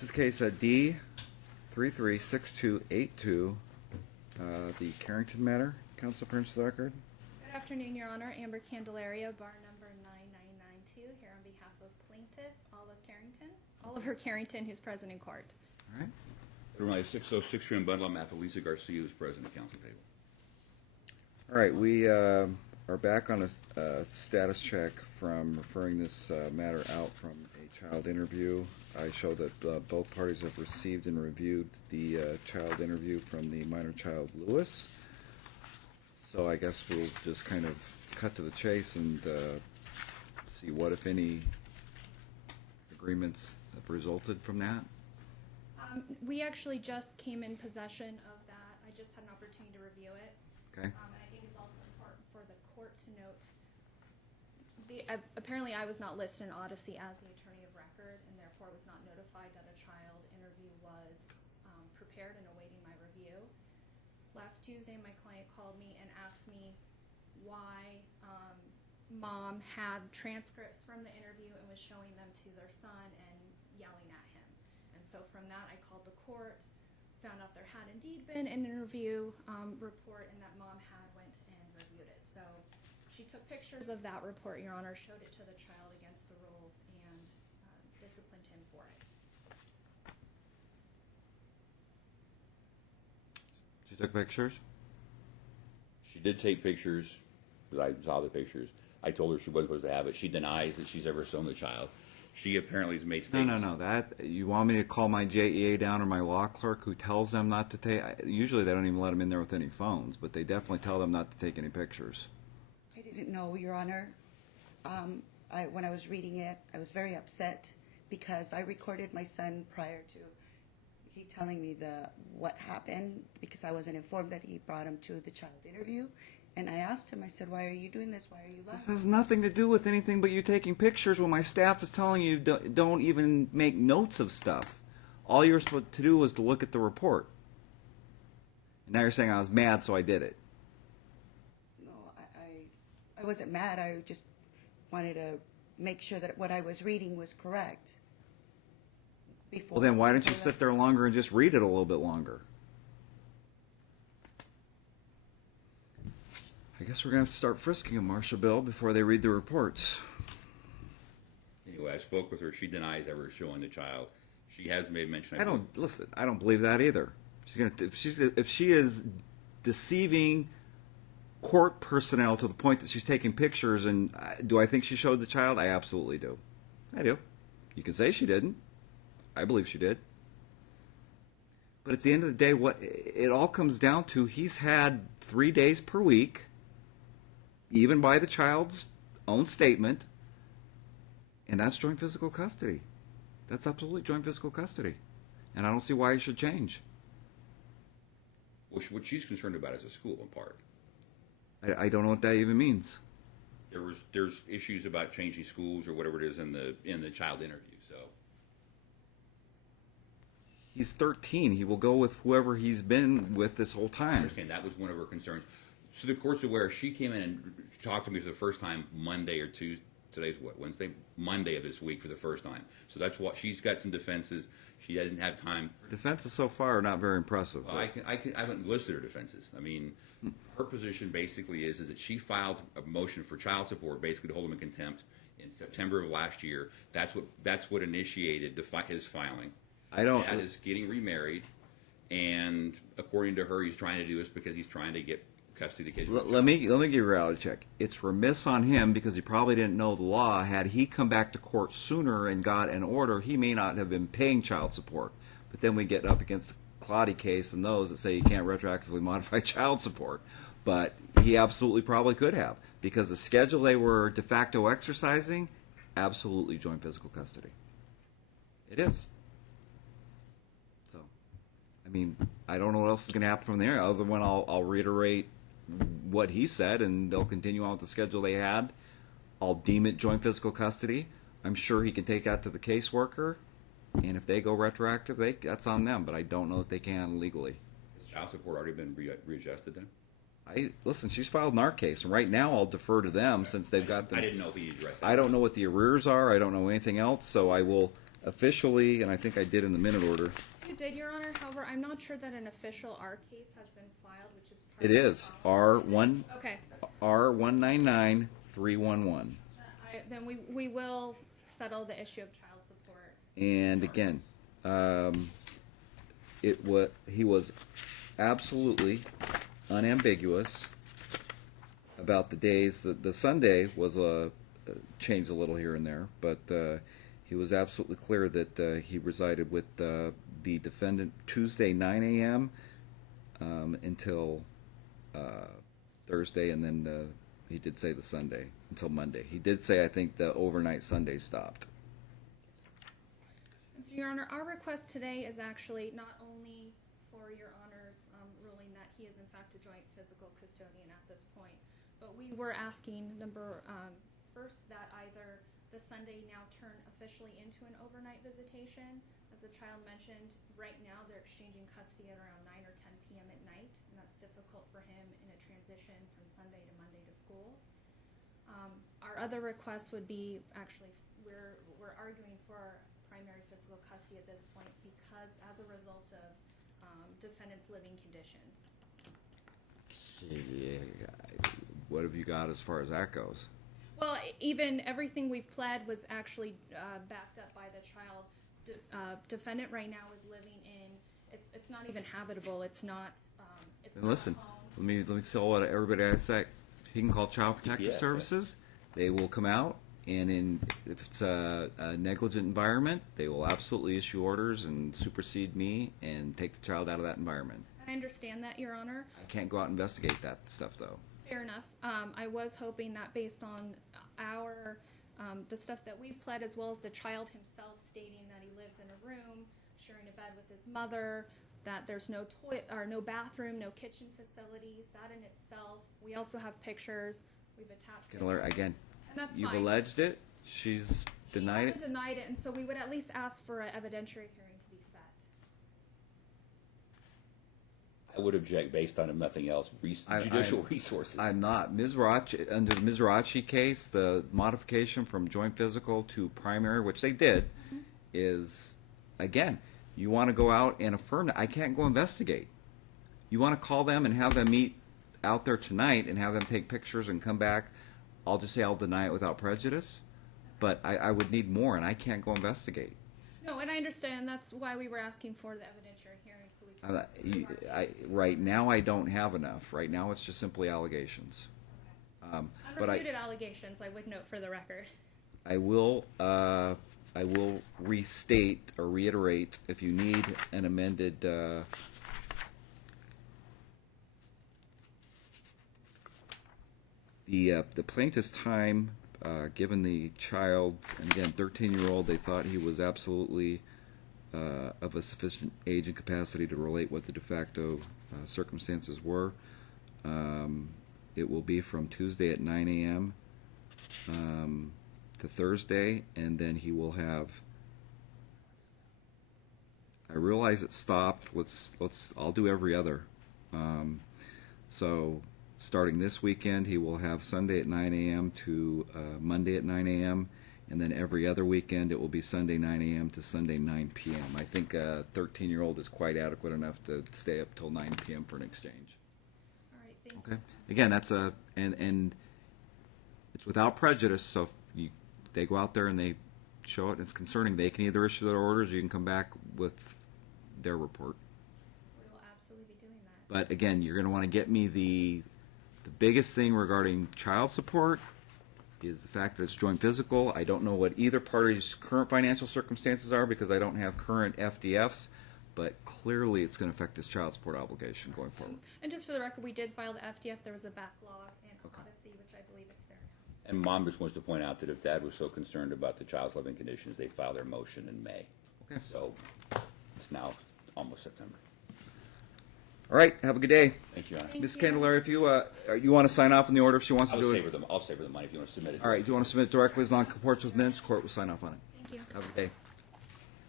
This is case D336282, the Carrington matter. Counsel appearance to the record. Good afternoon, Your Honor. Amber Candelaria, bar number 9992, here on behalf of plaintiff Oliver Carrington, who's present in court. All right. Everybody, 606 Trim Bundle. I'm Mathew Garcia, who's present at the council table. All right, we are back on a status check from referring this matter out from a child interview. I show that both parties have received and reviewed the child interview from the minor child Lewis. So I guess we'll just kind of cut to the chase and see what, if any, agreements have resulted from that. We actually just came in possession of that. I just had an opportunity to review it. Okay. And I think it's also important for the court to note, apparently I was not listed in Odyssey as the attorney of record, and therefore was not notified that a child interview was prepared and awaiting my review. Last Tuesday, my client called me and asked me why mom had transcripts from the interview and was showing them to their son and yelling at him. And so from that, I called the court, found out there had indeed been an interview report, and that mom had went and reviewed it. So she took pictures of that report, Your Honor, showed it to the child against the rules, and disciplined him for it. She took pictures? She did take pictures, but I saw the pictures. I told her she wasn't supposed to have it. She denies that she's ever shown the child. She apparently has made statements. No. That you want me to call my JEA down or my law clerk who tells them not to take? Usually they don't even let them in there with any phones, but they definitely tell them not to take any pictures. I didn't know, Your Honor. When I was reading it, I was very upset because I recorded my son prior to he telling me what happened, because I wasn't informed that he brought him to the child interview. And I asked him, I said, why are you doing this? Why are you laughing? This has nothing to do with anything but you taking pictures when my staff is telling you don't even make notes of stuff. All you're supposed to do was to look at the report. And now you're saying I was mad, so I did it. No, I wasn't mad. I just wanted to make sure that what I was reading was correct. Well, then why don't you sit there longer and just read it a little bit longer? I guess we're going to have to start frisking them, Marcia Bill, before they read the reports. Anyway, I spoke with her. She denies ever showing the child. She has made mention. I don't believe that either. If she is deceiving court personnel to the point that she's taking pictures, and do I think she showed the child? I absolutely do. I do. You can say she didn't. I believe she did. But at the end of the day, what it all comes down to, he's had 3 days per week, even by the child's own statement, and that's joint physical custody. That's absolutely joint physical custody. And I don't see why it should change. Well, what she's concerned about is a school, in part. I don't know what that even means. There's issues about changing schools or whatever it is in the child interview. So he's 13. He will go with whoever he's been with this whole time. I understand that was one of her concerns. So the court's aware. She came in and talked to me for the first time Monday or Tuesday. Today's what, Wednesday? Monday of this week for the first time. So that's what she's got some defenses. She doesn't have time. Her defenses so far are not very impressive. Well, I haven't listed her defenses. I mean, her position basically is that she filed a motion for child support, basically to hold him in contempt, in September of last year. That's what initiated his filing. That is getting remarried, and according to her, he's trying to do this because he's trying to get custody of the kids. Let me give you a reality check. It's remiss on him because he probably didn't know the law. Had he come back to court sooner and got an order, he may not have been paying child support. But then we get up against the Claudia case and those that say you can't retroactively modify child support. But he absolutely probably could have, because the schedule they were de facto exercising, absolutely joint physical custody. It is. So, I mean, I don't know what else is going to happen from there other than when I'll reiterate what he said, and they'll continue on with the schedule they had. I'll deem it joint physical custody. I'm sure he can take that to the caseworker, and if they go retroactive, that's on them, but I don't know that they can legally. Has child support already been readjusted then? Listen, she's filed in our case, and right now I'll defer to them since they've got them. I didn't know if he addressed that. I don't know what the arrears are. I don't know anything else, so I will officially, and I think I did in the minute order. You did, Your Honor. However, I'm not sure that an official R case has been filed, which is part It of the is problem. Okay. R199311. Then we will settle the issue of child support. And again, he was absolutely unambiguous about the days. The Sunday was changed a little here and there, but he was absolutely clear that he resided with the defendant Tuesday 9 a.m. Until Thursday, and then he did say the Sunday until Monday. He did say, I think, the overnight Sunday stopped. So, Your Honor, our request today is actually not only for Your Honor's ruling that he is in fact a joint physical custodian at this point, but we were asking first that either the Sunday now turn officially into an overnight visitation. As the child mentioned, right now they're exchanging custody at around 9 or 10 p.m. at night, and that's difficult for him in a transition from Sunday to Monday to school. Our other request would be, actually, we're arguing for primary physical custody at this point because as a result of defendant's living conditions. What have you got as far as that goes? Well, even everything we've pled was actually backed up by the child. Defendant right now is living in, it's not even habitable. It's not. It's And not listen, a home. let me tell what everybody has to say. He can call Child Protective CPS, Services. They will come out, and if it's a negligent environment, they will absolutely issue orders and supersede me and take the child out of that environment. I understand that, Your Honor. I can't go out and investigate that stuff, though. Fair enough. I was hoping that based on our the stuff that we've pled, as well as the child himself stating that he lives in a room, sharing a bed with his mother, that there's no toilet or no bathroom, no kitchen facilities. That in itself, we also have pictures. We've attached pictures. Again, and that's you've fine. alleged it. She's denied it. She hasn't denied it, and so we would at least ask for an evidentiary hearing to be set. I would object based on, if nothing else, judicial resources. I'm not. Under the Mizrachi case, the modification from joint physical to primary, which they did, is, again, you want to go out and affirm that. I can't go investigate. You want to call them and have them meet out there tonight and have them take pictures and come back. I'll just say I'll deny it without prejudice, but I would need more, and I can't go investigate. No, and I understand. That's why we were asking for the evidentiary hearing, so we can. Right now, I don't have enough. Right now, it's just simply allegations. But Unrefuted allegations, I would note for the record. I will restate or reiterate if you need an amended. The plaintiff's time, given the child, and again, 13-year-old, they thought he was absolutely of a sufficient age and capacity to relate what the de facto circumstances were. It will be from Tuesday at 9 a.m. To Thursday, and then he will have. I realize it stopped. I'll do every other. So starting this weekend, he will have Sunday at 9 a.m. to Monday at 9 a.m. And then every other weekend, it will be Sunday 9 a.m. to Sunday 9 p.m. I think a 13-year-old is quite adequate enough to stay up till 9 p.m. for an exchange. All right, thank you. Okay. Again, that's and it's without prejudice. So if they go out there and they show it, and it's concerning. They can either issue their orders, or you can come back with their report. We will absolutely be doing that. But again, you're going to want to get me the biggest thing regarding child support is the fact that it's joint physical. I don't know what either party's current financial circumstances are because I don't have current FDFs, but clearly it's going to affect his child support obligation going forward. And just for the record, we did file the FDF. There was a backlog in Odyssey, which I believe it's there now. And Mom just wants to point out that if Dad was so concerned about the child's living conditions, they filed their motion in May. Okay. So it's now almost September. All right. Have a good day. Thank you, Your Honor. Thank Ms. you. Candelaria, if you want to sign off in the order if she wants to do it. I'll save her the money if you want to submit it. All right. If you want to submit it directly as non-comports with minutes, court will sign off on it. Thank you. Have a good day.